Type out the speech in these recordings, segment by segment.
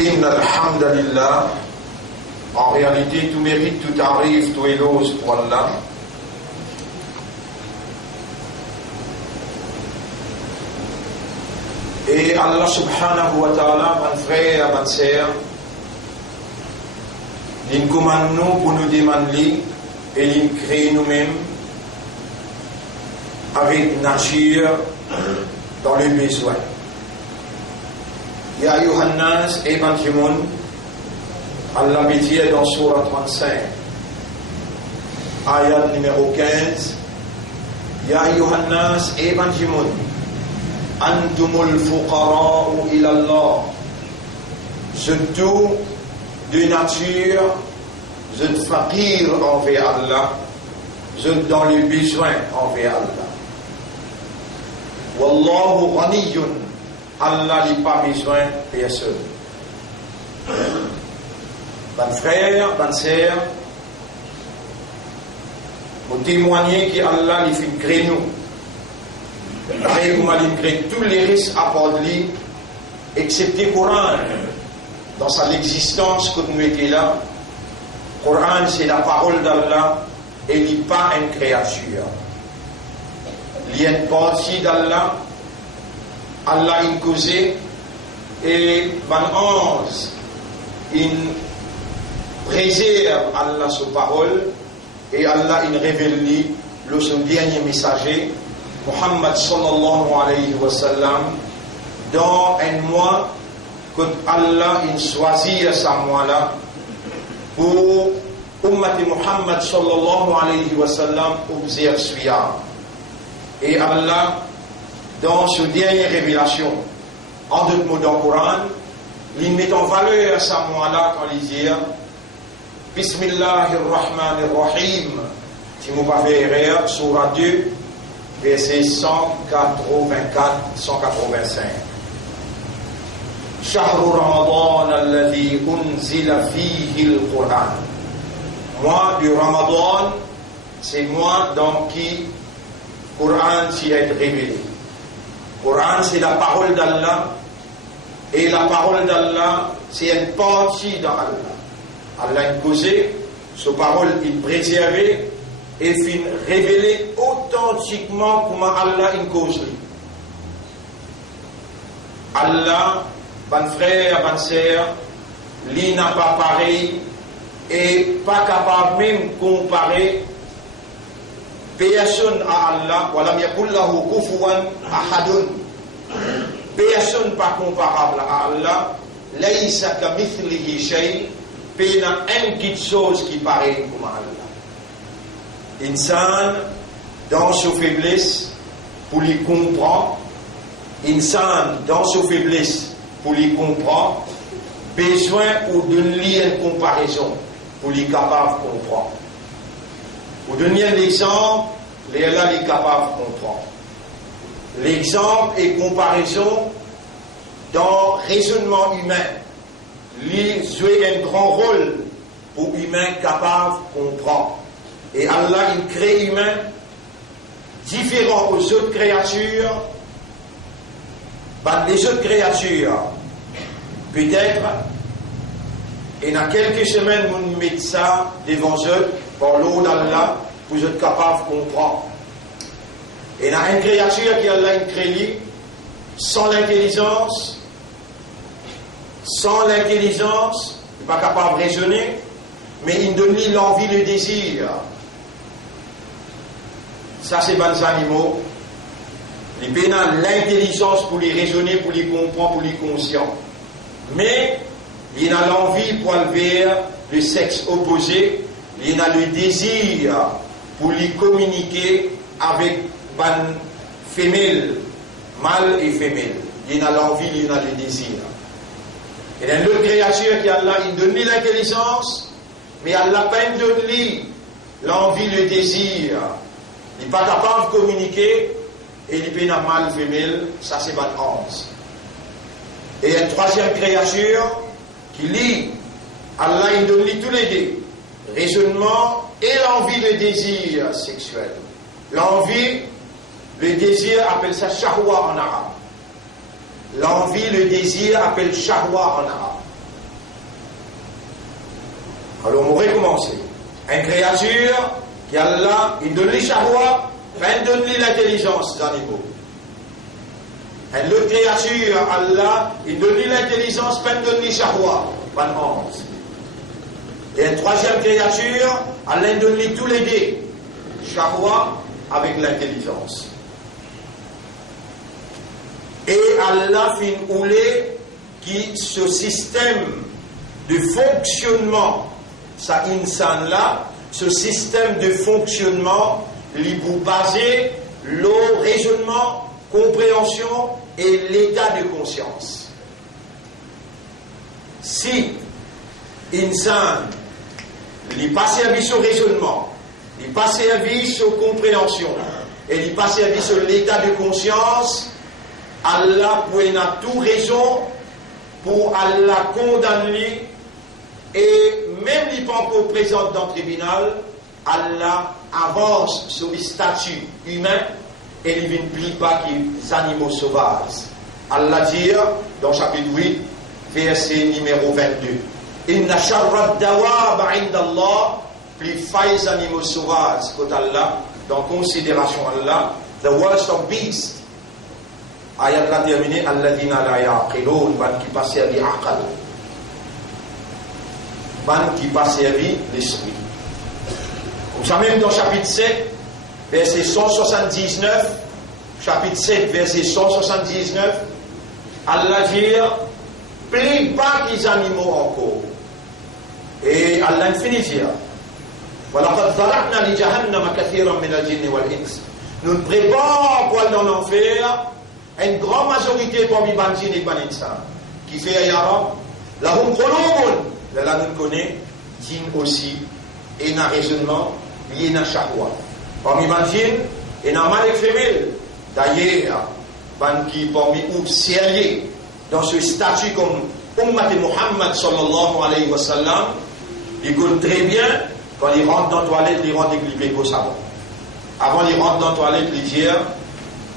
Inna alhamdulillah, en réalité tout mérite, tout arrive, tout éloge pour Allah. Et Allah subhanahu wa ta'ala, mon frère, ma sœur, nous commandons pour nous demander et nous créer nous-mêmes avec nature dans le besoin. Ya ayyuhan nas, et Banjimoun, Allah dit dans Surah 35, ayat numéro 15, Ya ayyuhan nas, et Banjimoun, Antumul fuqara'u ila Allah. Je tout de nature, je te fakir envers Allah, je dans le besoin envers Allah. Wallahu ghaniyun, Allah n'a pas besoin de personne. Bon frère, bonne sœur, vous témoignez qu'Allah lui fait créer nous. Et vous m'avez créé tous les risques à part lui, excepté le Coran. Dans sa existence, quand nous étions là, le Coran c'est la parole d'Allah et il n'est pas une créature. Il y a une partie d'Allah, Allah a causé et ban ange, il préserve Allah sa parole et Allah il révèle le son dernier messager. Muhammad sallallahu alayhi wa sallam, dans un mois que Allah il choisit à ce mois-là pour Ummati Muhammad sallallahu alayhi wa sallam observe celui-là. Et Allah, dans ce dernière révélation, en d'autres mots dans le Coran, il met en valeur à ce mois-là quand il dit Bismillahirrahmanirrahim, si vous pas fait erreur, Surah 2, verset 184-185. Shahru Ramadan alladhi unzila fihi al-Qur'an. Mois du Ramadan, c'est mois dans qui le Qur'an s'y est révélé. Le Qur'an, c'est la parole d'Allah. Et la parole d'Allah, c'est une partie dans Allah. Allah a causé, sa parole est préservée et fin révélé authentiquement comment Allah in cause. Allah, bon frère, bonne sœur, lui n'a pas pareil et pas capable même comparer personne à Allah. Walam yakul lahu kufuwan ahadun. Personne pas comparable à Allah. Laysa kamithlihi shay. Il y a une petite chose qui paraît comme Allah. Insan, dans sa faiblesse, pour les comprendre, Insan, dans sa faiblesse, pour les comprendre, besoin ou de lire une comparaison, pour les capables de comprendre. Pour donner un exemple, les Allah est capable de comprendre. L'exemple et comparaison dans le raisonnement humain, lui joue un grand rôle pour humain capable de comprendre. Et Allah, il crée humain différent aux autres créatures. Ben, les autres créatures, peut-être, et dans quelques semaines, nous mettons ça devant eux, par l'eau d'Allah, pour être capable de comprendre. Et dans une créature qui Allah crée, sans l'intelligence, il n'est pas capable de raisonner, mais il donne l'envie, le désir. Ça, c'est bons animaux. Les pénals, l'intelligence pour les raisonner, pour les comprendre, pour les conscients. Mais, il a l'envie pour élever le sexe opposé, il a le désir pour les communiquer avec une femelle, mâle et femelle. Il a l'envie, il a le désir. Et il y a une autre créature qui Allah, il donne l'intelligence, mais Allah peine donne l'envie, le désir. Il n'est pas capable de communiquer, et il peut avoir mâle, femelle, ça c'est ban 11. Et il y a une troisième créature qui lit, Allah il donne tous les deux, raisonnement et l'envie, le désir sexuel. L'envie, le désir, appelle ça shahwa en arabe. L'envie, le désir, appelle shahwa en arabe. Alors on va recommencer. Une créature qui a là, il donne les shahwa, il donne l'intelligence des animaux. Une autre créature, Allah, il donne l'intelligence, il donne les shahwa, pas de honte. Et une troisième créature, Allah donne tous les deux, shahwa avec l'intelligence. Et Allah fait une oulée qui, ce système de fonctionnement, ça insan là, ce système de fonctionnement, il vous basé le raisonnement, compréhension et l'état de conscience. Si insan, il n'est pas servi sur raisonnement, il n'est pas servi sur compréhension, et il n'est pas servi sur l'état de conscience, Allah peut avoir toute raison pour Allah condamner. Et même les pas encore présents dans le tribunal, Allah avance sur les statuts humains et il ne plie pas les animaux sauvages. Allah dit dans chapitre 8, verset numéro 22, Inna sharra dawab indallah, plus failles animaux sauvages qu'au Allah, dans considération Allah, the worst of beasts. Ayat la terminée, alladhina la yaqilun, qui passe à l'aqal. Qui pas servi l'esprit. Comme ça même dans chapitre 7, verset 179, chapitre 7, verset 179, Allah dit, plie pas les animaux encore. Et Allah finit dire, وَلَقَدْ ذَرَعْنَا لِجَهَنَّمَ كَثِيرًا مِنَ الْجِنِّ وَالْإِنسِ. Nous ne préparons pas dans l'enfer une grande majorité parmi les bandits et les bandits qui fait Yarab, lahum qulubun. Là, nous connaissons, djinn aussi, et un raisonnement, il y a un shahwa. Parmi les djinn, il y a un mâle et femelle. D'ailleurs, parmi eux, sérieux, dans ce statut comme Ummat Muhammad sallallahu alayhi wa sallam, ils connaissent très bien, quand ils rentrent dans la toilette, ils rentrent équilibrés qu'au savon. Avant, ils rentrent dans la toilette, ils disent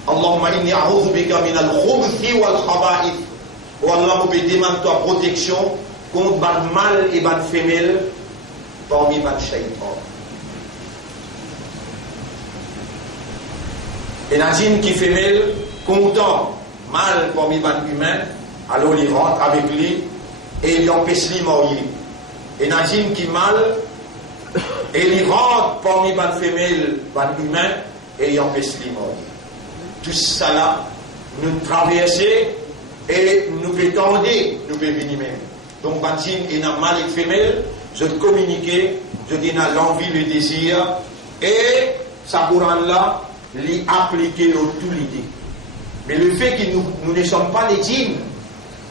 Allahumma inni a'udhu bika min al-khubthi wal-khaba'ith. Oh Allah, je demande ta protection contre le mal et le femelle parmi les shaytan. Et la djinn qui femelle, content, mal parmi les humains, alors il rentre avec lui et il empêche lui de mourir. Et la djinn qui mal, et il rentre parmi les femelles, les humains, et il empêche lui de mourir. Tout ça là, nous traversons et nous étendons, nous venir même. Donc, Batin est un mâle et femelle, je communiquer, je dis l'envie, le désir, et ça Coran là, l'y appliquer au tout l'idée. Mais le fait que nous ne sommes pas les djinns,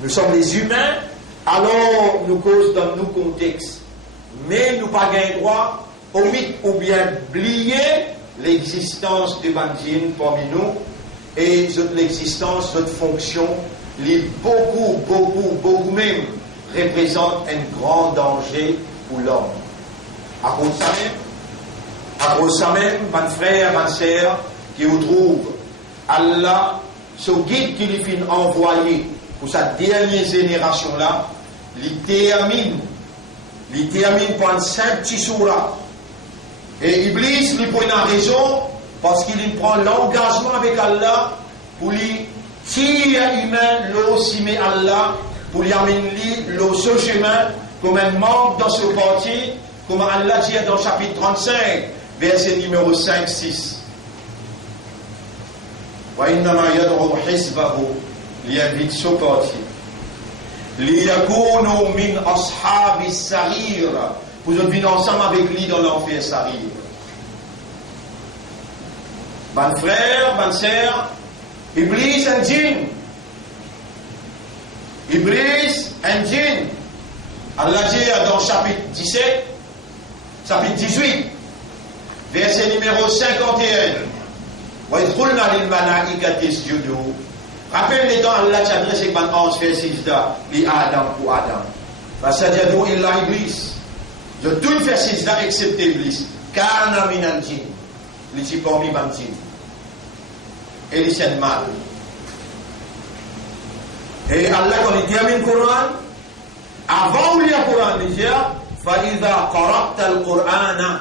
nous sommes les humains, alors nous causons dans nos contextes. Mais nous n'avons pas le droit, omettre ou bien oublier l'existence de Batin parmi nous, et l'existence, notre fonction, les beaucoup même, représente un grand danger pour l'homme. À cause de ça même, mon frère, ma soeur, qui vous trouve Allah, ce guide qui lui fait envoyer pour sa dernière génération là, il termine par un simple petit sourate. Et Iblis lui prend une raison parce qu'il prend l'engagement avec Allah pour lui tirer humain l'eau mais Allah pour lui amener le ce chemin comme un membre dans ce parti, comme Allah dit dans le chapitre 35, verset numéro 5-6. وإنما يدعو حزبه ليبيت سقطه ليكونوا من أصحاب السعير. Vous êtes venus ensemble avec lui dans l'enfer Sarir. Bon frère, bonne sœur, Iblis un djinn. Iblis un djinn. Allah dit dans chapitre 17, chapitre 18, verset numéro 51. Rappelle les temps Allah s'adresse avec un ange fait sijda li Adam pour Adam. Fasajadu illa Iblis. De tout faire sijda excepté Iblis. Kana min al jinn. Il dit parmi les djinns. Et il s'est mal. Et Allah quand il termine le Coran, avant de lire le Coran, il dit فَإِذَا قَرَأْتَ الْقُرْآنَ.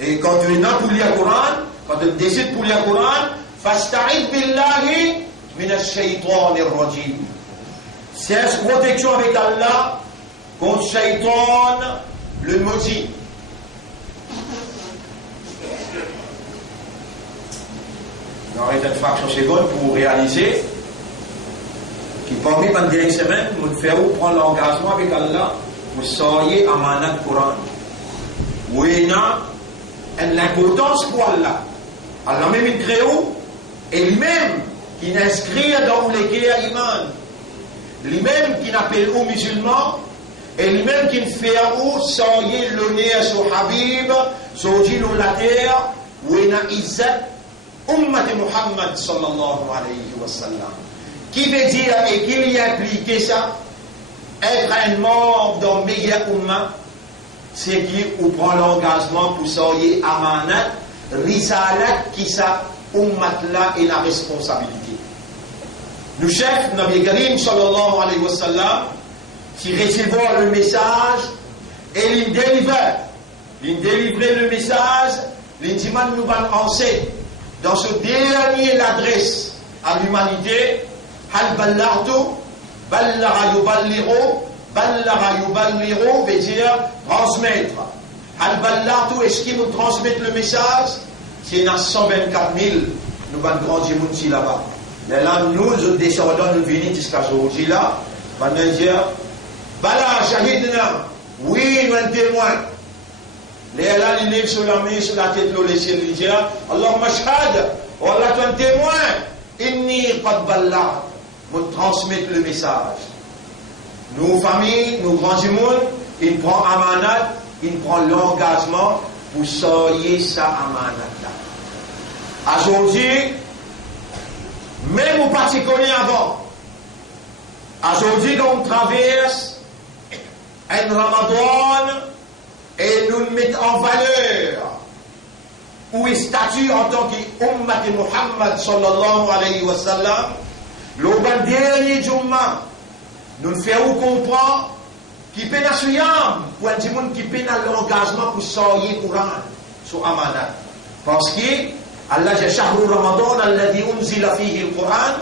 Et quand tu es là pour lire le Coran, quand tu décides pour lire le Coran, فَاسْتَعِذْ بِاللَّهِ مِنَ الشَّيْطَانِ الرَّجِيمِ. Cherche protection avec Allah contre Shaitan, le maudit. On arrête une fraction seconde pour réaliser qui parmi pendant une semaine, nous faisons prendre l'engagement avec Allah pour soyez amanat Coran. Oui, il y a l'importance pour Allah. Allah même il crée et lui-même qui inscrit dans les guerres iman. Lui-même qui appelle aux musulmans et lui-même qui fait où soyez l'honneur sur Habib, sur Dieu la terre, où il y a Izzat, Ummat Muhammad sallallahu alayhi wa sallam. Qui veut dire et qui y implique ça, être un membre dans le meilleur Umma, c'est qui ou prend l'engagement pour soyez amanat, risalat qui ça, Ummat là et la responsabilité. Le chef, Nabi Karim sallallahu alayhi wa sallam, qui recevait le message et il délivrait le message, il dit nous allons penser dans ce dernier l'adresse à l'humanité, hal ballartu, ballara yuballiru, veut dire transmettre. Hal ballartu, est-ce qu'il nous transmettent le message? C'est dans 124 000, nous allons grandir ici là-bas. Mais là, nous descendons, nous venons jusqu'à aujourd'hui là, on va dire, Bala, Shahidna, oui, nous sommes témoins. Les là, les lèvres sur la main, sur la tête, le ciel, il dit, Allahumma shahad, Allah, tu es un témoin, inni qad balla, nous transmettre le message. Nos familles, nos grands du monde, ils prennent amanat, ils prennent l'engagement pour soyer sa amanat là. Aujourd'hui, même au particulier avant, aujourd'hui, on traverse un Ramadan et nous mettons en valeur ou est statut en tant qu'Ummat Muhammad sallallahu alayhi wa sallam, le dernier Jumma, nous faisons comprendre qui peut la suyam pour un monde qui peut l'engagement pour sortir Coran sur Amanat. Parce que Allah dit Shahru Ramadan alladhi unzila fihi al-Quran,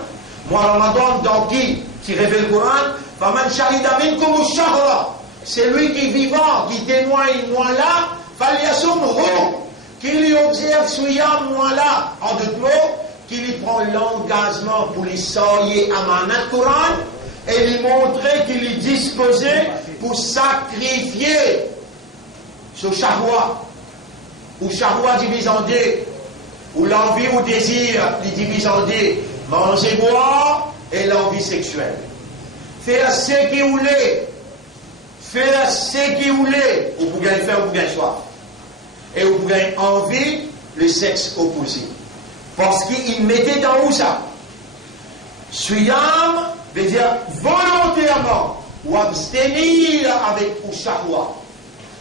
moi Ramadan dans qui révèle le Coran, faman shahida minkum ash-shahra, c'est lui qui est vivant, qui témoigne moi là, falyasumhu, qui lui observe suyam moi là, en d'autres mots, qui lui prend l'engagement pour lui sortir Amanat Coran et lui montrer qu'il est disposé pour sacrifier ce shahwa, ou shahwa divisé en deux, ou l'envie ou désir les divise en deux, manger, boire et l'envie sexuelle. Faire ce qu'il voulait, faire ce qu'il voulait, ou pour gagner faire ou pour gagner soif, et ou pour gagner envie, le sexe opposé. Parce qu'il mettait dans où ça? Suyam veut dire volontairement ou abstenir avec ou shahwa.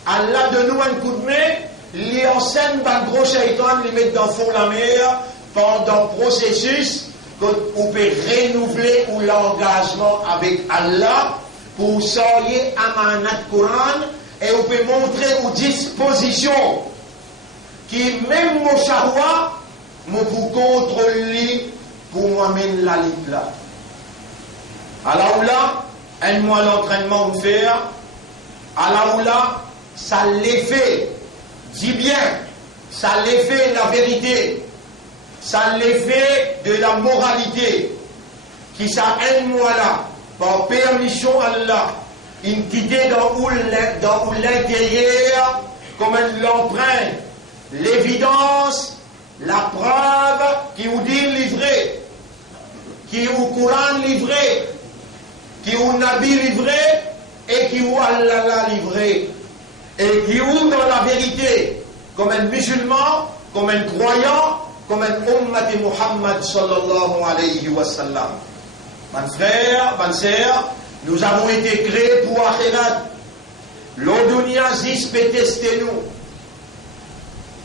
Allah de nous un coup de main, les enseigne dans le gros shaitan, les mettre dans le fond de la mer pendant le processus qu'on peut renouveler ou l'engagement avec Allah pour sortir Amanat Coran et on peut montrer aux dispositions qui même mon shahwa me pour contrôler pour moi-même la ligne là. Alors là, un mois l'entraînement de faire, alors là, ça l'effet, dis bien, ça l'effet la vérité, ça l'effet de la moralité, qui ça un mois là, par permission Allah, une quitter dans l'intérieur, comme l'empreinte, l'évidence, la preuve qui vous dit livré, qui vous Coran livré, qui vous Nabi livré et qui vous Allah livré, et qui vous dans la vérité, comme un musulman, comme un croyant, comme un Ummat Muhammad sallallahu alayhi wa sallam. Mes frères, mes sœurs, nous avons été créés pour Akhirat. L'Odunia zis peut tester nous.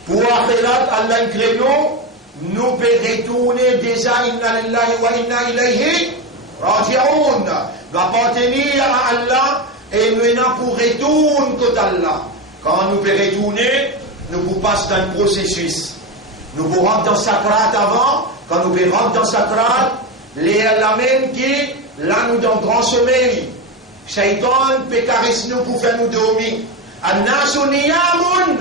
Pour Akhirat, Allah crée nous pouvons retourner déjà inna lillahi wa inna ilayhi raji'un. Nous appartenir à Allah, et maintenant pour retourner côté Allah. Quand nous pouvons retourner, nous pouvons passer dans le processus. Nous pouvons rentrer dans Sakrat avant, quand nous pouvons rentrer dans Sakrat, la même qui, là nous dans le grand sommeil. Shaitan peut caresser nous pour faire nous dormir. An-nasu niyamun,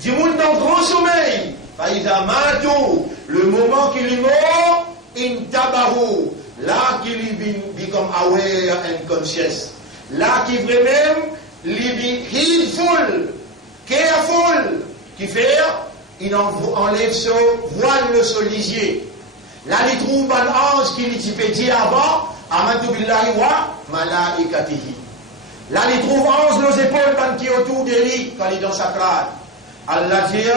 du monde dans le grand sommeil. Faïda matou, le moment qu'il est mort, intabahu, là qu'il become aware and conscious. Là qu'il vraiment, il be heedful, careful, qui fait, il enlève ce voile sur lisier. Là, il trouve un ange qui lui dit avant, amantu billahi wa malaikatihi. Là, il trouve ange nos épaules qui est autour de lui quand il est dans sa crâne. Allah dit,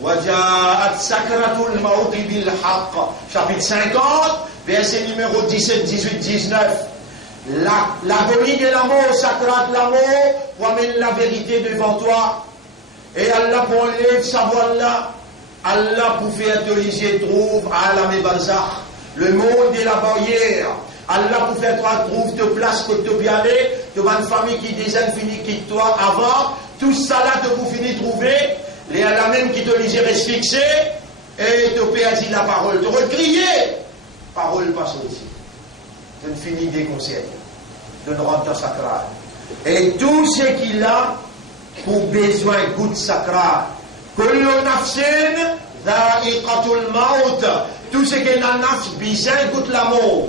waja'at sakratul mawti bil haqq. Chapitre 50, verset numéro 17, 18, 19. L'agonie de la mort, sakrat la mort, pour amener la vérité devant toi. Et Allah pour enlever sa voile là. Allah pour faire te lisier trouve Alam et Barzakh, le monde de la barrière. Allah pour faire toi trouve te place que tu bien aller, tu vas une famille qui désire finir quitte toi avant, tout ça là te pour finir trouver, les Allah même qui te lisier reste fixé, et te perdit la parole, te recrier, parole passe aussi. Tu ne finis des conseils, tu ne rentres dans sacral. Et tout ce qu'il a pour besoin goûte sacral. Kullu nafsin dha'iqatul maut. Tout ce que la nafs besoin goûte la mort.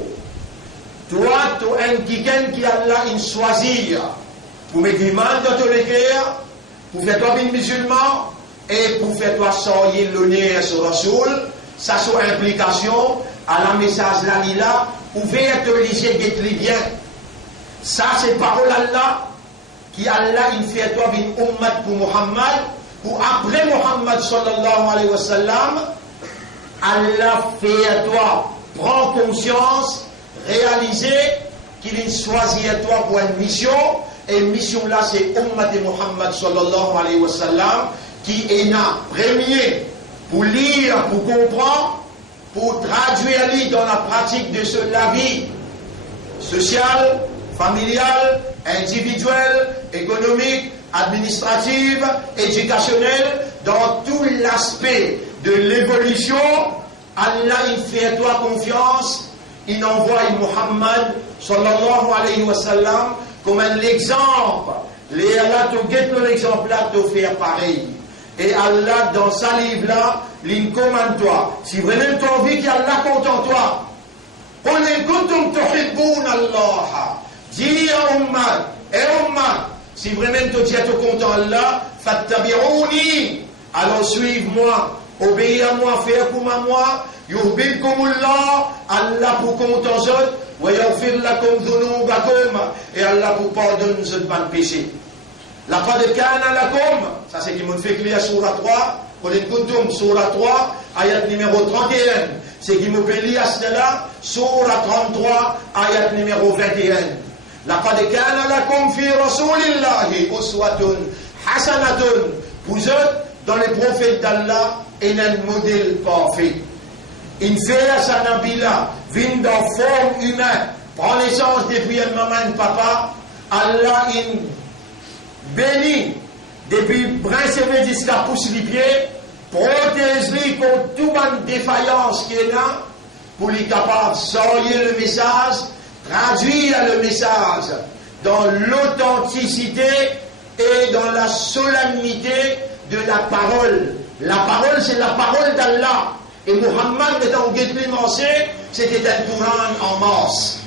Toi, tu es quelqu'un qui a là une choisir pour mettre du mal dans ton cœur, pour faire toi un musulman et pour faire toi sortir l'honneur sur Rasoul, ça soit implication à la message là, là, ouvert te lisier guette-li bien. Ça, c'est parole Allah qui Allah il fait toi une ummat pour Muhammad. Ou après Muhammad sallallahu alayhi wa sallam, Allah fait à toi, prends conscience, réaliser qu'il choisit à toi pour une mission, et mission là c'est Ummat de Muhammad sallallahu alayhi wa sallam, qui est là, premier, pour lire, pour comprendre, pour traduire dans la pratique de la vie sociale, familiale, individuelle, économique, administrative, éducationnelle, dans tout l'aspect de l'évolution. Allah il fait à toi confiance, il envoie Muhammad sallallahu alayhi wa sallam comme un exemple. Et Allah te guette l'exemple là de faire pareil. Et Allah dans sa livre là, il commande toi. Si vraiment tu as envie qu'Allah compte en toi, qul in kuntum tuhibbuna Allah, dis à Ummah, et Ummah, si vraiment tu es content Allah, fattabi'ouni, alors suive-moi, obéis à moi, fais comme à moi, yuhbibkumullah, Allah pour content autres, wa yaghfir lakum dhunubakum, et Allah pour pardonner nos bonnes péchés. Laqad kana lakum, ça c'est qui m'ont fait lire Surah 3, Qul in kuntum Surah 3, ayat numéro 31, c'est qui m'ont fait lire cela, Surah 33, ayat numéro 21. لقد كان لكم في رسول الله أسوة حسنة. Vous êtes dans les prophètes d'Allah et un modèle parfait. Une fille sa nabila vient dans forme humaine, prend naissance depuis un maman et papa. Allah in bénit depuis brin sévé jusqu'à pousse les pieds, protège-lui contre toute bonne défaillance qui est là, pour lui capable de sortir le message, traduire le message dans l'authenticité et dans la solennité de la parole. La parole, c'est la parole d'Allah. Et Muhammad, étant guetté, c'était un Coran en masse.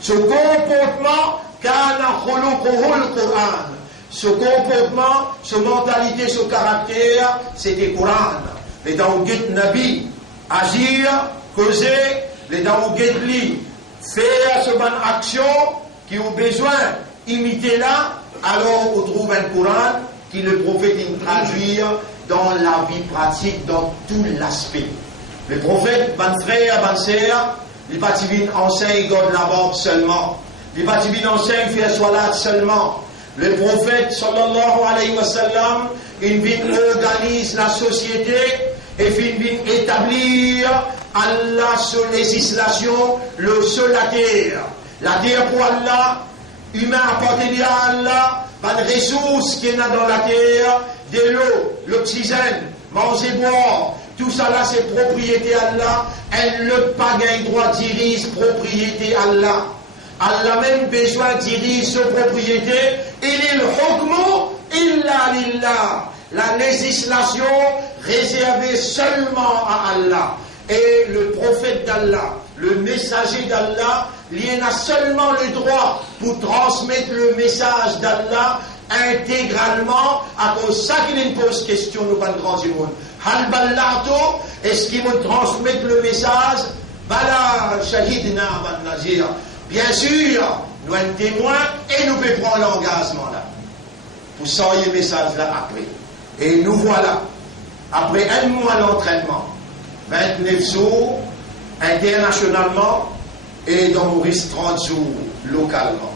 Ce comportement, kana khuluquhul Coran. Ce comportement, ce mentalité, ce caractère, c'était Coran. Les dans guet Nabi, agir, causer, les dans guet li, faire ce bonne action qui ont besoin imiter là, alors on trouve un Coran qui le prophète traduit dans la vie pratique, dans tout l'aspect. Le prophète, ban frère, ban sœur, il pas enseigne God la mort seulement. Il pas enseigne faire salat seulement. Le prophète, sallallahu alayhi wa sallam, il vient organise la société et il vient établir Allah sur législation, le seul la terre. La terre pour Allah, humain appartenant à Allah, les ressources qu'il y a dans la terre, de l'eau, l'oxygène, manger, boire, tout ça là c'est propriété Allah, elle ne pas gagner droit dirige propriété Allah. Allah même besoin dirige sa propriété, il est le hukmu illa lillah. La législation réservée seulement à Allah. Et le prophète d'Allah, le messager d'Allah, il a seulement le droit pour transmettre le message d'Allah intégralement à cause de ça qu'il pose question nous pas grand du monde. Hal ballato, est-ce qu'il me transmettre le message? Bala shahidna man nazir. Bien sûr, nous sommes témoins et nous pouvons prendre l'engagement là. Pour sortir le message là après. Et nous voilà, après un mois d'entraînement, 29 jours internationalement et dans Maurice 30 jours localement.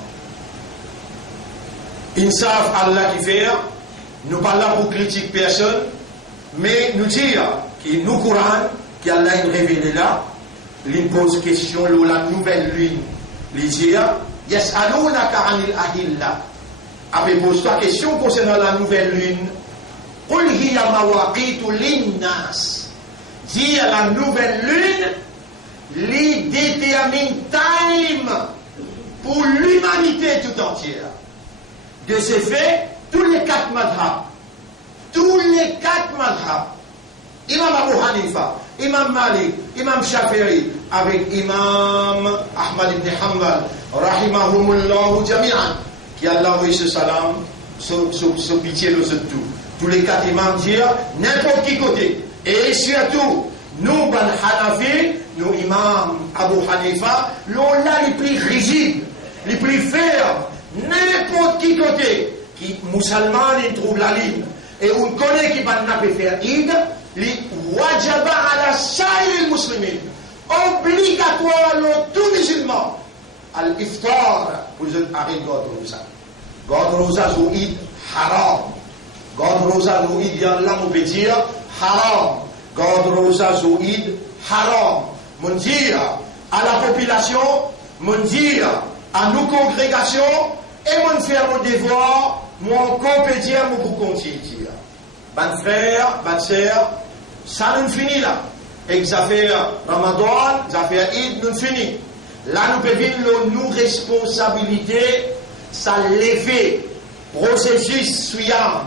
Ils savent Allah qui fait, nous pas là pour critiquer personne, mais nous dire qu'il nous Coran, qu'Allah nous révèle là, il pose question sur la nouvelle lune. Il dit, Yas'alunaka anil ahilla. Après pose-toi question concernant la nouvelle lune. Qul hiya mawaqitu linnas. Dit à la nouvelle lune, il détermine time pour l'humanité tout entière. De ce fait, tous les 4 madhab, Imam Abu Hanifa, Imam Malik, Imam Shafi'i, avec Imam Ahmad ibn Hanbal, rahimahumullahu jami'an, qui a envoyé ce salam, ce pitié, le tout. Tous les 4 imams disent, n'importe qui côté. Et surtout, nous, ban Hanafi, nous, Imam Abu Hanifa, l'on l'a les plus rigides, les plus fermes, n'importe qui côté, qui, musulman, il trouve la ligne. Et on connaît qui va n'a pas faire Eid, les wajaba ala saïr muslimin, obligatoire à tout musulman, à l'iftar, pour les arrêter Godrosa. Godrosa, c'est Eid haram. Godrosa, c'est Eid, yallah, on peut dire haram. Godrosa, c'est Eid haram. Mon dire à la population, mon dire à nos congrégations, et mon faire mon devoir, mon compétir, mon pour continuer. Ban frère, ban sœur, ça nous finit là. Et les affaires Ramadan, les affaires Eid, nous finit. Là, nous pouvons dire nos responsabilités, ça lever, processus Suyam.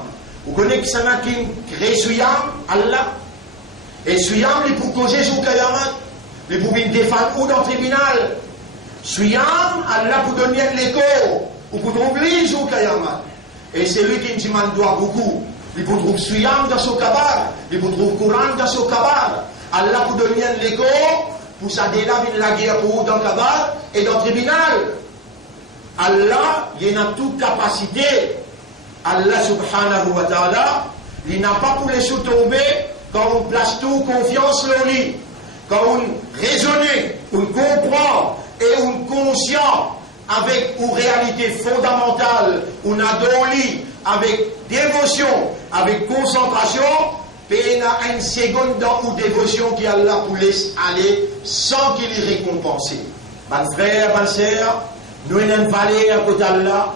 Vous connaissez que ça n'a qu'une crée Suyam, Allah. Et Suyam, il pour causer sur Kayamat, il pour une défendre ou dans le tribunal. Suyam, Allah pour donner l'écho, ou pour trouver sur Kayamat. Et c'est lui qui me demande doit beaucoup. Il peut trouver Suyam dans son kabar, il peut trouver Coran dans son kabar. Allah pour donner l'écho, pour ça délaver la guerre pour dans le kabar et dans le tribunal. Allah, il a toute capacité. Allah subhanahu wa ta'ala, il n'a pas pour les sous-tomber quand on place tout confiance sur lui. Quand on raisonne, on comprend et on conscient avec une réalité fondamentale, on adore avec dévotion, avec concentration, et il y a une seconde dans une dévotion qui Allah pour laisser aller sans qu'il y récompense. Mes frères, mes sœurs, nous avons une valeur à côté d'Allah.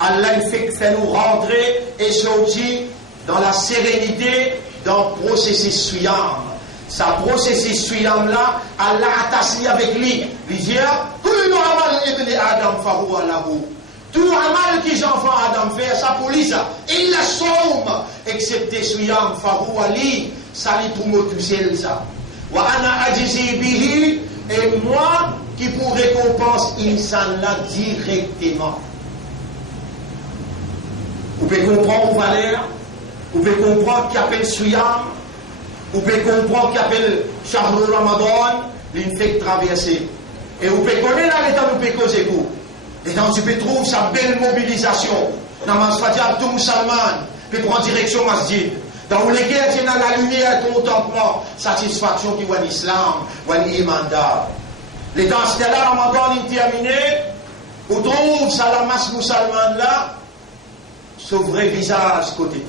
Allah fait nous rentrer et sortir dans la sérénité, dans le processus Suyam. Sa processus Suyam là, Allah attache avec lui. Il dit, tout amal qui j'enfant Adam fait, ça pour lui ça. Il la somme, excepté Suyam, Farou Ali, ça lui pour me toucher ça. Wa ana ajizi bihi, et moi qui pour récompense insan là directement. Vous pouvez comprendre vos valeurs, vous pouvez comprendre qui appelle Suyam, vous pouvez comprendre qui appelle Shahrul Ramadan, il fait traverser. Et vous pouvez connaître l'état où vous pouvez causer vous. Et dans tu peux trouver sa belle mobilisation. Dans ma Sfadia, tout musulman, peut prendre direction masjid. Dans les guerres, il y a la lumière, contentement, satisfaction qui voit l'islam, voit l'iman. Les temps, c'était là, Ramadan, il est terminé. Vous trouvez ça, la masse musulmane là, ce vrai visage côté.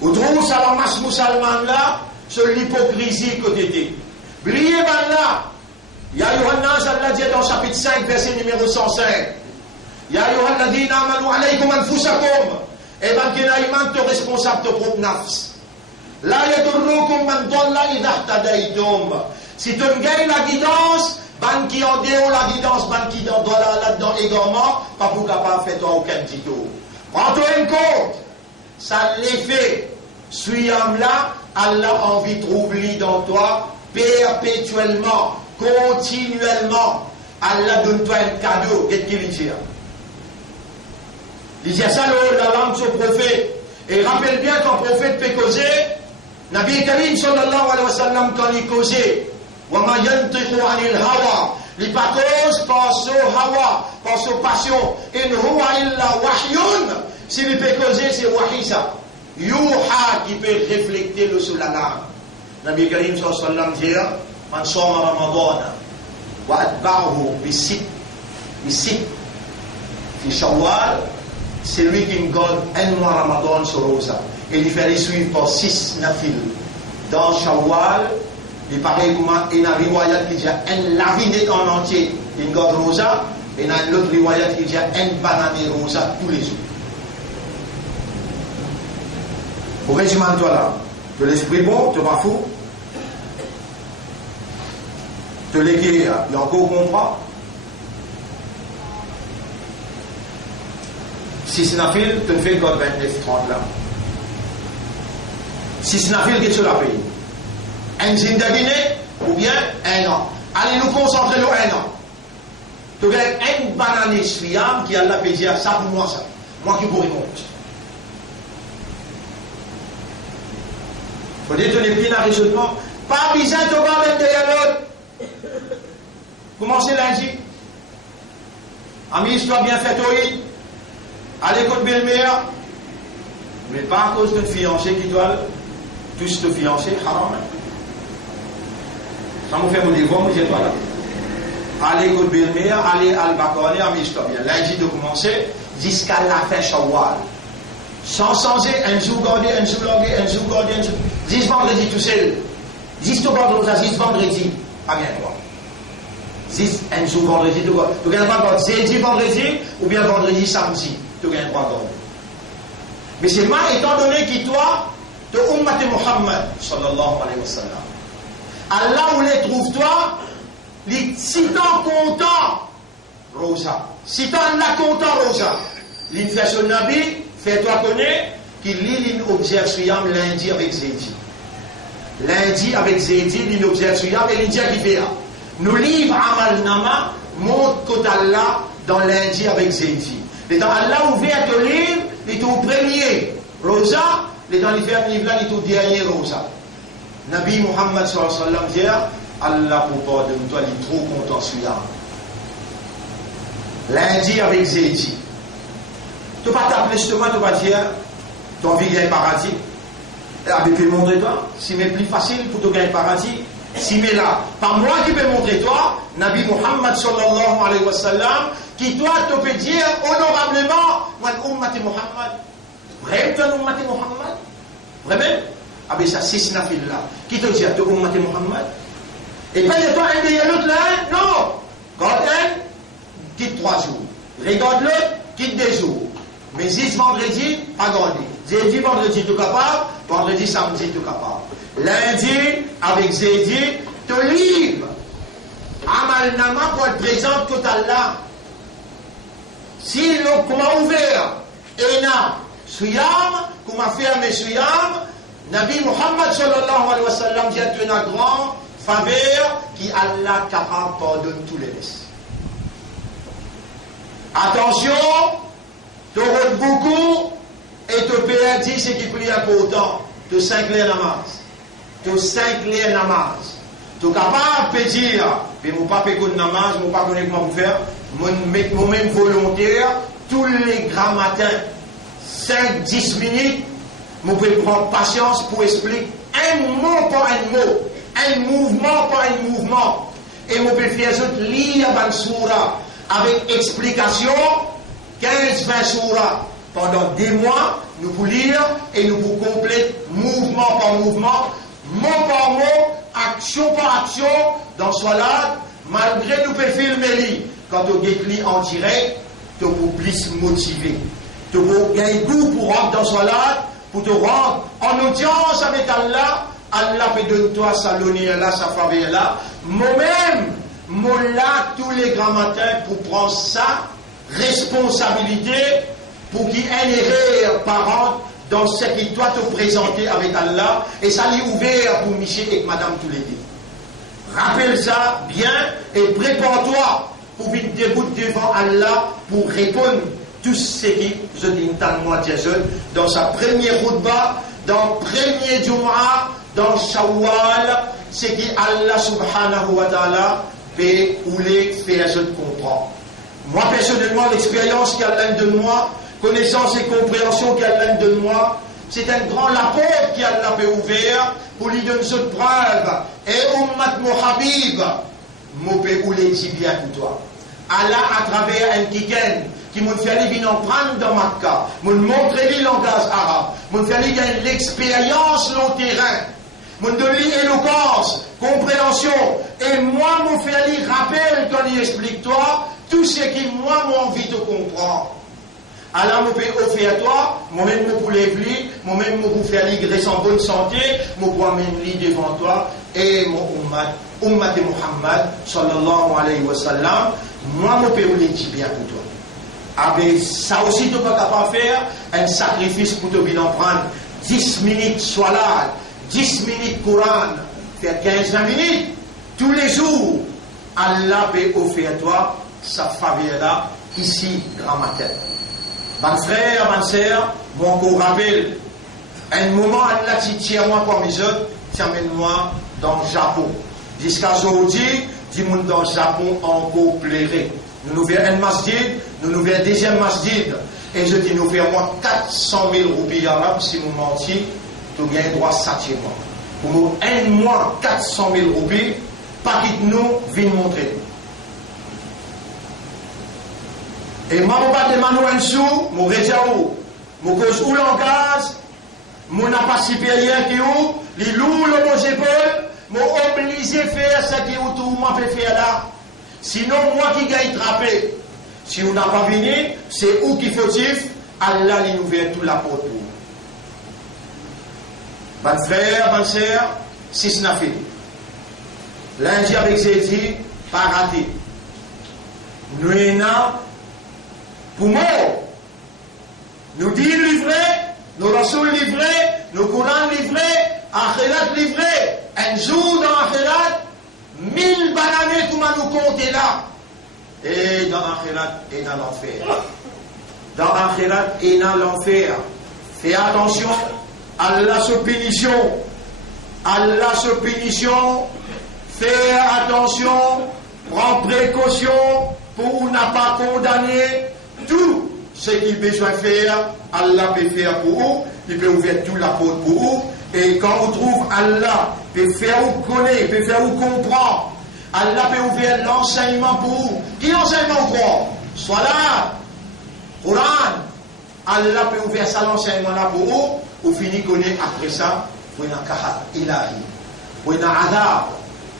Vous trouvez ça, la masse musulmane là, ce l'hypocrisie côté. Bliez là. Ya Yohannas, Allah dit dans chapitre 5, verset numéro 105. Ya ayyuhalladhina amanu alaykum anfusakum. Et ben qu'il a iman to responsable de propre nafs. La yadurrukum man dalla idha ihtadaytum. Si tu gagnes la guidance, ban qui en déo la guidance, ban qui dans là-dedans également, pas pour capable faire toi aucun titre. Prends-toi une compte. Ça l'effet. Suis-homme là, Allah a envie de trouver dans toi perpétuellement, continuellement. Allah donne-toi un cadeau. Qu'est-ce qu'il dit? Il dit ça la langue de ce prophète. Et rappelle bien qu'un prophète peut causer. Nabi Karim sallallahu alayhi wa sallam quand il causait. Wa ma yantiqu anil hawa. Il pas cause par son hawa, par son passion. In huwa illa wahyun. S'il peut causer, c'est wahi ça. Yuha qui peut refléter le sur la langue. Nabi Karim sallallahu alayhi wa sallam dit man soma Ramadan wa atba'ahu bisit fi Shawwal. C'est lui qui me garde un mois Ramadan sur Rosa. Et il fait les suivre par 6 nafil. Dans Shawwal, il paraît qu'il y a une riwayat qui dit un lavinet en entier. Il garde Rosa. Et il y a une autre riwayat qui dit un banane Rosa tous les jours. Pour résumer toi là, de l'esprit bon, tu vas fou. De l'équipe, il y a encore comprend. 6 nafil, tu ne fais que 29-30 là. 6 nafil, qu'est-ce que tu as payé? Un zindagine ou bien un an. Allez nous concentrer sur un an. Tu as un banane suyam qui a la payé ça pour moi ça. Moi qui pourrais compte. Faut dire que tu n'es plus dans le raisonnement. Pas besoin de te mettre derrière l'autre. Commencez lundi. Amis, tu as bien fait oui. À l'école belle-mère, mais pas à cause d'un fiancé qui doit tous te fiancer, haram. Ça me fait mon devoir, moi j'ai pas là. À l'école belle-mère, allez à l'Al-Bakane, amuse-toi bien. Lundi de commencer jusqu'à la fin Shawwal. Sans changer, un jour garder, un jour garder, un jour garder, un jour. 10 vendredi tout seul. 10 vendredi, pas bien toi. 10 un jour vendredi, tu gagnes pas quand jeudi vendredi ou bien vendredi samedi. Tu gagnes 3 garder. Mais c'est mal étant donné que toi, de Ummat Muhammad sallallahu alayhi wa sallam. Allah où les trouve-toi, si t'en content, Rosa. Si t'en la content, Rosa. L'inflation Nabi, fais-toi connaître qu'il lit l'objet suyam lundi avec Zédi. Lundi avec Zédi, l'objet suyam et lundi qui fait. Nous livre Amal Nama, montre qu'au Allah dans lundi avec Zédi. Et dans Allah ouvert le livre, il est au premier Rosa, et dans l'hiver livre là, il est au dernier Rosa. Nabi Muhammad sallallahu alayhi wa sallam dit Allah pour pardonner toi, il est trop content celui-là. Lundi avec Zédi. Tu ne vas pas t'appeler justement, tu vas dire tu as envie de gagner paradis. Avec le monde de toi, si c'est plus facile pour te gagner paradis. Si mais là, par moi qui peux montrer toi, Nabi Muhammad sallallahu alayhi wa sallam, qui toi te peut dire honorablement, moi ummati Muhammad. Vraiment tu es ummati Muhammad? Vraiment? Ah ben ça, 6 nafil là. Qui te dit tu es ummati Muhammad? Et pas de toi un derrière l'autre là, non. Regarde un, quitte 3 jours. Regarde l'autre, quitte 2 jours. Mais 10 vendredi, pas gardé. Jeudi, vendredi, tu es capable. Vendredi, samedi, tu es capable. Lundi, avec Zédi, te livre. Amal Nama pour être présent tout à l'heure. Si l'on a ouvert, Ena, Suyam, qu'on a fermé Suyam, Nabi Muhammad sallallahu alayhi wa sallam dit une grande faveur qui Allah capable pardonne tous les restes. Attention, tu rotes beaucoup et tu peux dire ce qui est plus important. Tu 5 les namaz. Tu 5 les namaz. Tu es capable de dire, mais je ne pas faire de namaz, je ne pas connaître comment faire. Moi-même volontaire, tous les grands matins, 5-10 minutes, je peux prendre patience pour expliquer un mot par un mot, un mouvement par un mouvement. Et je peux faire lire la sourate avec explication, 15-20 sourates. Pendant des mois, nous pouvons lire et nous pouvons compléter mouvement par mouvement, mot par mot, action par action, dans ce là, malgré nous pouvons filmer, quand on décline en direct, tu pour plus motiver. Tu pour gagner goût pour rentrer dans Salat, pour te rendre en audience avec Allah. Allah peut donner toi sa l'honneur là, sa faveur là. Moi-même, moi là, tous les grands matins pour prendre sa responsabilité pour qu'il y ait une erreur parente dans ce qui doit te présenter avec Allah. Et ça l'est ouvert pour Michel et Madame tous les deux. Rappelle ça bien et prépare-toi pour vite debout devant Allah pour répondre tout ce qui je dis dans sa première khutbah, dans le premier Jumu'ah, dans Shawwal, c'est qui Allah subhanahu wa ta'ala peut ou les faire je comprends. Moi personnellement, l'expérience qu'Allah me donne moi, connaissance et compréhension qu'Allah me donne moi, c'est un grand lapot qu'Allah peut ouvrir pour lui donner cette preuve. Et Ummat Mohabib, mon peut ou les dit bien pour toi. Allah à travers un kiken qui m'a fait venir en prendre dans Makkah, m'a montré le langage arabe, m'a fait gagner l'expérience sur le terrain, m'a donné l'éloquence, compréhension, et moi m'a fait rappel quand il explique toi tout ce qui moi m'a envie de comprendre. Allah me peut offrir à toi, moi-même me pour l'éviter, moi-même me pour faire rester en bonne santé, me pour amener devant toi, et mon ummat de Muhammad, sallallahu alayhi wa sallam, moi me peux le dire bien pour toi. Ah ben ça aussi tu ne peux pas faire un sacrifice pour te venir en prendre 10 minutes soit là, 10 minutes Coran, faire 15-20 minutes, tous les jours, Allah peut offrir à toi sa faveur là, ici, grand matin. Mon frère, ma soeur, moi encore rappelle, un moment, Allah tient moi pour mes autres, t'amène-moi dans le Japon. Jusqu'à aujourd'hui, dis-moi dans le Japon encore plairait. Nous nous verrons un masjid, nous nous verrons un deuxième masjid, et je dis nous verrons moi 400 000 roupies arabes, si vous mentiez, tu gagnes droit satier moi. Pour nous, un mois, 400 000 roupies, pas quitte nous, viens montrer. Et moi, je vais demander un sou, je vais dire où, je cause où langage, je n'ai pas supérieur qui où, les loups, le bon épaule, je suis obligé de faire ce qui est tout, je peux faire là. Sinon, moi qui gagne trapé, si on n'a pas venu, c'est où qu'il faut dire, Allah lui ouvre toute la porte pour vous. Mon frère, ma soeur, si ce n'a fait. Lundi avec Jésus, pas raté. Nous avons pour moi, nous disons livrés, nous Rasoul livrés, nous Coran livrés, Akhirat livrés, un jour dans Akhirat, 1000 bananes comment nous compter là. Et dans Akhirat et dans l'enfer. Dans Akhirat et dans l'enfer. Fais attention, Allah se pénition. Allah se pénition. Fais attention, prends précaution pour ne pas condamner. Tout ce qu'il a besoin de faire, Allah peut faire pour vous, il peut ouvrir toute la porte pour vous, et quand vous trouvez Allah, peut faire vous connaître, peut faire vous comprendre, Allah peut ouvrir l'enseignement pour vous. Qui enseignement croit? Soit là, Coran, Allah peut ouvrir ça l'enseignement là pour vous, vous finissez connaître après ça, vous avez un kahat ilahi, vous avez un adab,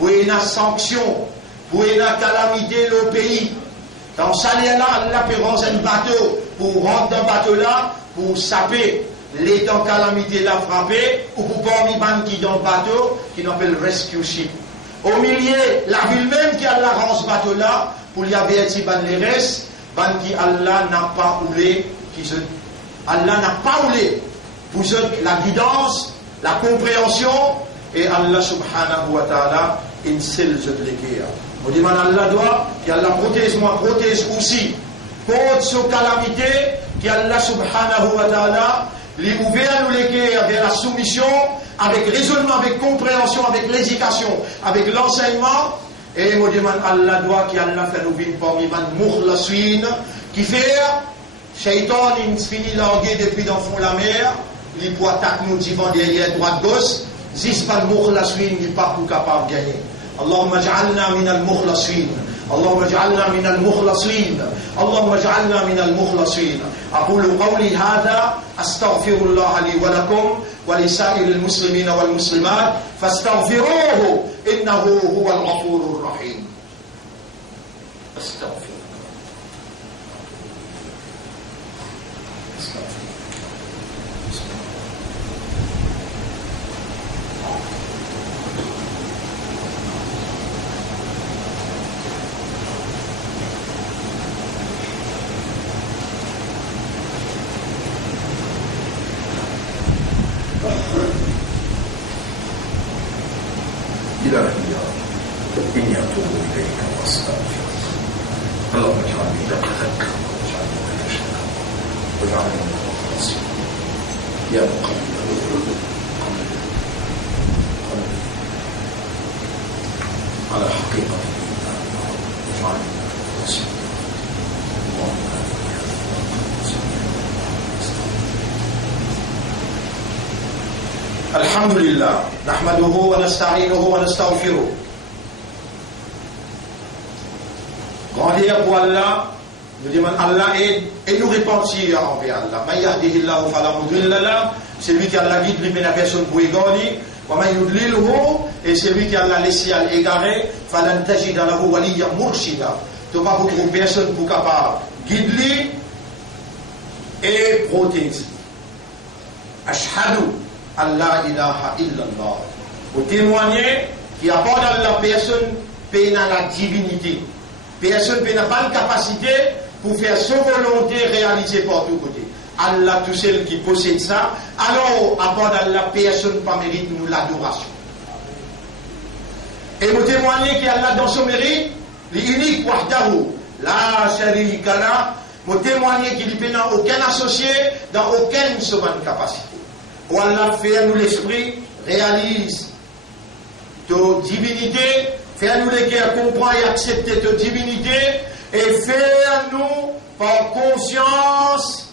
vous avez une sanction, vous avez une calamité le pays. Dans ce là, Allah peut rendre un bateau, pour rentrer dans le bateau là, pour saper les temps calamité là frapper, ou pour parmi les qui dans le bateau, qui appelle rescue ship. Au milieu, la ville même qui Allah rend ce bateau là, pour y avertir les restes, qui Allah n'a pas oulé, Allah n'a pas oulé, pour la guidance, la compréhension, et Allah subhanahu wa ta'ala, il sait le guerre. On demande à Allah doit, qu'Allah protège-moi, protège aussi contre cette calamité, qu'Allah subhanahu wa ta'ala lui ouvert nous les cœurs vers la soumission, avec raisonnement, avec compréhension, avec l'éducation, avec l'enseignement. Et on demande à Allah doit, qu'Allah fait nous vivre parmi les mukhlaswin, qui fait, Shaitan, il finit largué depuis dans le fond de la mer, il peut attaquer nous divans derrière, droite-gauche, si pas le mukhlaswin, il n'est pas plus capable de gagner. اللهم اجعلنا من المخلصين اللهم اجعلنا من المخلصين اللهم اجعلنا من المخلصين أقول قولي هذا أستغفر الله لي ولكم ولسائر المسلمين والمسلمات فاستغفروه إنه هو الغفور الرحيم استغفر Alhamdulillah, nahmaduhu wa nasta'inuhu wa nastaghfiruh. Grandir pour Allah, nous demandons Allah et nous repentir envers Allah. Man yahdihillahu fala mudilla lahu, c'est lui qui a la guide, lui la personne pour égarer. Wa man yudlilhu, et c'est lui qui a la laissé à l'égarer. Falan tajida lahu waliyyan murshida. Tu vas vous trouver personne pour capable guider et protéger. Ashhadu Allah ilaha illallah. Vous témoignez qu'il n'y a pas dans la personne qui a la divinité. Personne qui n'a pas de capacité pour faire sa volonté réalisée par tous côtés. Allah tout seul qui possède ça. Alors, à part d'Allah, personne pas mérite nous l'adoration. Et vous témoignez qu'Allah dans son mérite, l'unique wahdahu, la sharika la, vous témoignez qu'il n'a aucun associé dans aucune seconde capacité. Où Allah fait nous l'esprit, réalise ta divinité, faire nous les cœurs comprendre et accepter ta divinité, et faire nous par conscience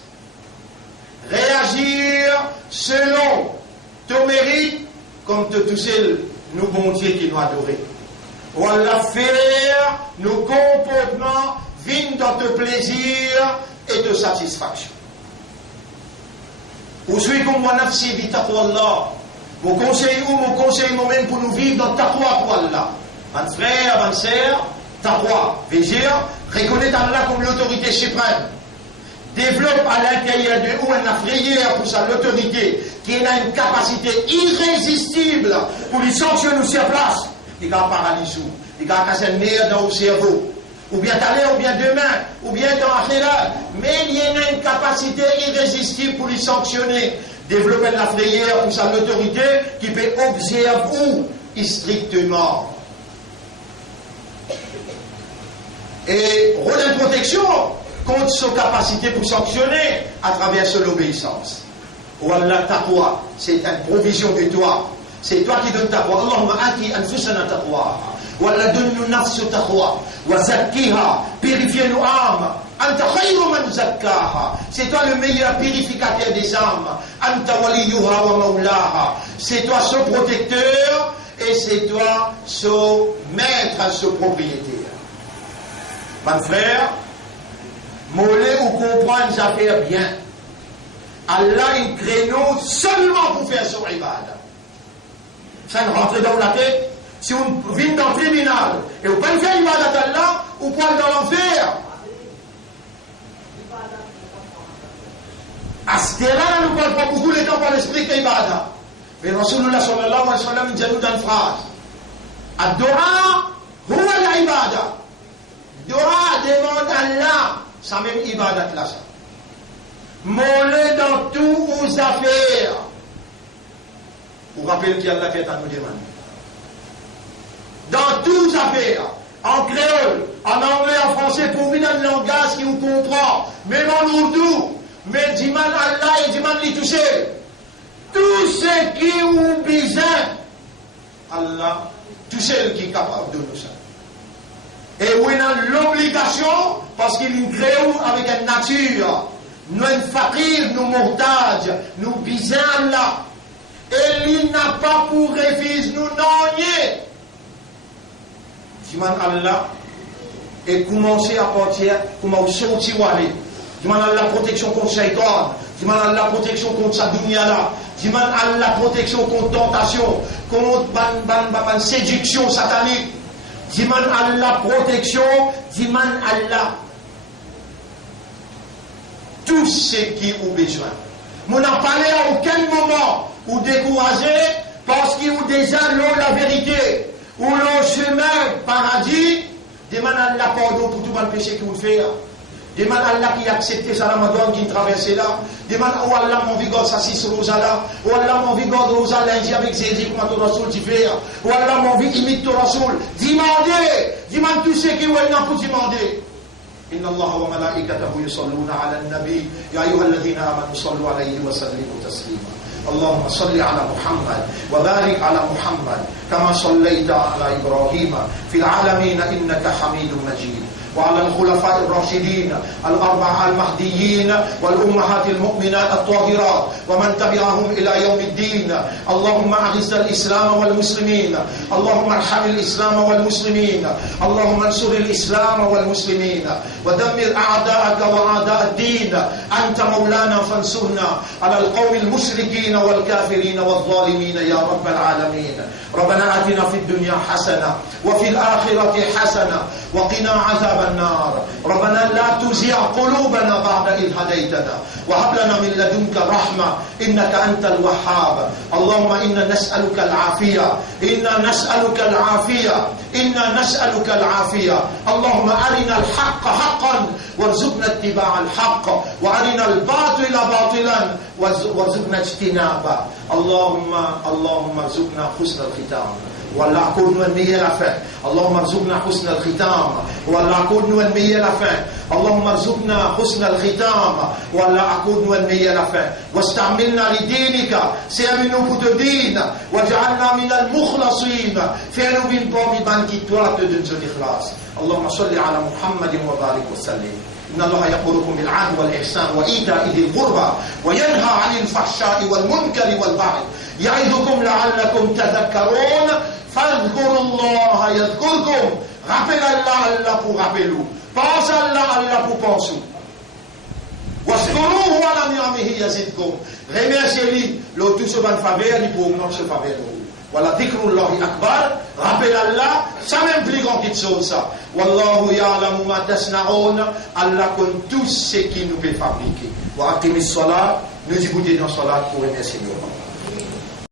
réagir selon ton mérite, comme tout seul nous bon Dieu qui nous adorer. Ou Allah faire nos comportements viennent dans te plaisir et de satisfaction. Ou celui comme moi nafsi bi taqwa Allah. Mon conseil moi-même pour nous vivre dans taqwa pour Allah. Mon frère, mon sœur, taqwa, végir, reconnaître Allah comme l'autorité suprême. Développe à l'intérieur de nous une prière pour sa l'autorité qui a une capacité irrésistible pour lui sanctionner sur place. Il y a un paralysie, il y a un nerf dans le cerveau. Ou bien tout à l'heure, ou bien demain, ou bien dans l'affaire, mais il y a une capacité irrésistible pour lui sanctionner. Développer la prière pour sa l'autorité qui peut observer strictement. Et rôle de protection contre sa capacité pour sanctionner à travers l'obéissance. Ou Allah taqwa, c'est une provision de toi. C'est toi qui donnes taqwa. Allahumma ati anfusana taqwa. Ou Allah donne-nous nafsu taqwa. Wa zakkiha, purifie nos âmes. Anta khayru man zakkaha. C'est toi le meilleur purificateur des âmes. Anta waliyuha wa maulaha. C'est toi son protecteur et c'est toi son maître, son propriétaire. Mon frère, mollet ou comprendre les affaires bien. Allah a un créneau seulement pour faire son ibadah. Ça ne rentre dans la tête. Si on vient dans le tribunal et on ne peut pas faire ibadah d'Allah, on peut aller dans l'enfer. À ce terrain, nous ne parlons pas beaucoup de temps pour l'expliquer ibadah. Mais Rasulullah sallallahu alayhi wa sallam dit nous dans une phrase. Ad-dua huwa al-ibadah. Dua demande à Allah, ça même ibadat là ça. Mollet dans toutes vos affaires. Vous rappelez qu'il y a la fête à nous demander. Dans toutes vos affaires, en créole, en anglais, en français, pour vous dans le langage qui vous comprend, même en ourdou, mais dis-moi Allah et dis-moi lui toucher. Tout ce qui vous besoin, Allah, tout ce qui est capable de nous ça. Et où il a l'obligation, parce qu'il nous crée avec une nature, nous une fakir, nous mortages, nous bizarres là. Et il n'a pas pour refuser nous non. Diman Allah, et commencer à partir, comment sortir ou aller. Diman Allah protection contre Shaitan, Diman Allah protection contre sa dunya là, Diman Allah protection contre tentation, contre ban séduction satanique. Diman Allah protection, Diman Allah tout ce qui ont besoin. Mon n'a parlé à aucun moment ou découragé parce qu'il ou déjà l'eau la vérité ou le chemin paradis. Demande Allah pardon pour tout le péché que vous faites. Demande Allah qui accepte ça Ramadan qui traverse là. Demande oh Allah mon vigor ça si sur là. Oh Allah mon vigor de rosa lundi avec Jésus comme ton Rasoul tu fais. Oh Allah mon vie imite ton Rasoul. Demande tout ce qui vous n'a pour demander. إن الله وملائكته يصلون على النبي يا أيها الذين آمنوا صلوا عليه وسلموا تسليما اللهم صل على محمد وبارك على محمد كما صليت على إبراهيم في العالمين إنك حميد مجيد وعلى الخلفاء الراشدين الأربعة المهديين والأمهات المؤمنات الطاهرات ومن تبعهم إلى يوم الدين. اللهم أعز الإسلام والمسلمين، اللهم ارحم الإسلام والمسلمين، اللهم انصر الإسلام والمسلمين ودمر أعداءك وأعداء الدين. أنت مولانا فانصرنا على القوم المشركين والكافرين والظالمين يا رب العالمين. ربنا آتنا في الدنيا حسنة وفي الآخرة حسنة وقنا عذاب النار. ربنا لا تزغ قلوبنا بعد إذ هديتنا وهب لنا من لدنك رحمة إنك أنت الوهاب. اللهم إنا نسألك العافية، إنا نسألك العافية، إنا نسألك العافية. اللهم أرنا الحق حقا وارزقنا اتباع الحق وأرنا الباطل باطلا وارزقنا اجتنابه. اللهم ارزقنا حسن الختام ولا أكون نوى la fin. اللهم ارزقنا حسن الختام ولا أكون نوى la fin. اللهم ارزقنا حسن الختام ولا أكون نوى la fin. واستعملنا لدينك، سيرنا بتدين واجعلنا من المخلصين. فعلوا بالبوم qui toi te donne الإخلاص. اللهم صل على محمد وبارك وسلم. إن الله يأمركم بالعدل والإحسان وإيتاء ذي القربى وينهى عن الفحشاء والمنكر والبغي يعظكم لعلكم تذكرون. فاذكروا الله يذكركم. Rappelez Allah pour rappeler. Pense Allah pour penser. واذكروه على نعمه يزدكم. Remerciez-lui, le tout ce bon faveur, il pour augmenter ce faveur. Voilà, dhikrullahi akbar. Rappelez Allah, ça même plus grand que ça. Wallahu ya'lamu ma tasna'un. Allah connaît tout ce qui nous fait fabriquer. Wa aqimis salat, nous écoutons dans salat pour remercier Dieu.